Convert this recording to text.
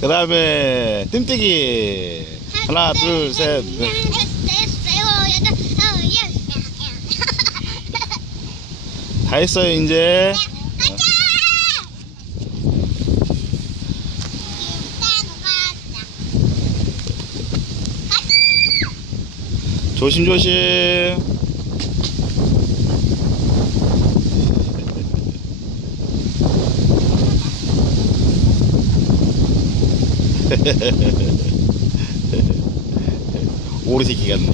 그 다음에 뜸뛰기. 하나, 둘, 셋, 넷. 다 했어요, 이제. 조심조심. 오리 새끼 같네.